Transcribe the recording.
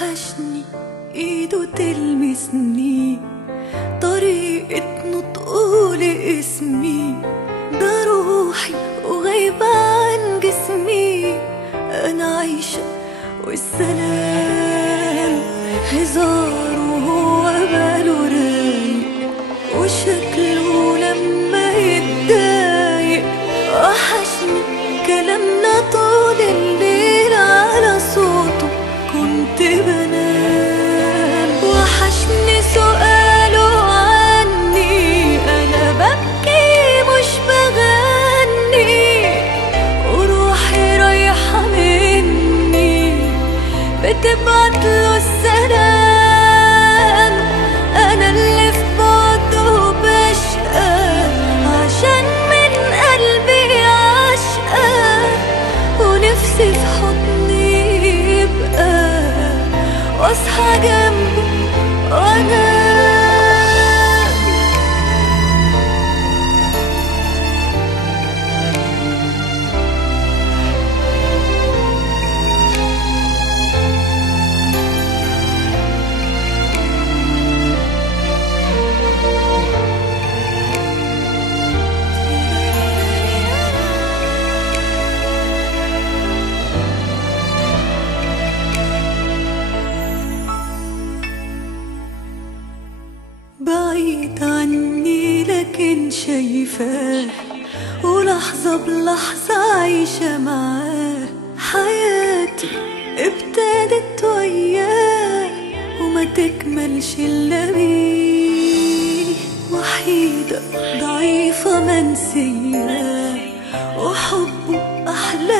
وحشني ايده تلمسني، طريقة نطقه لاسمي، ده روحي وغايبة عن جسمي. انا عايشة والسلام هزاره، هو باله رايق وشكله لما يتضايق. وحشني كلامنا طول الليل على صوته كنت بنام. وحشني سؤاله عني، انا ببكي مش بغني، وروحي رايحة مني بتبعتله السلام. انا اللي في بعده بشقى عشان من قلبي عشقى، ونفسي في حضني يبقى واصحى جنبه وانا بعيد عني لكن شايفاه، ولحظة بلحظة عايشة معاه. حياتي ابتدت وياه وما تكملش إلا بيه. وحيدة ضعيفة منسية وحبه أحلى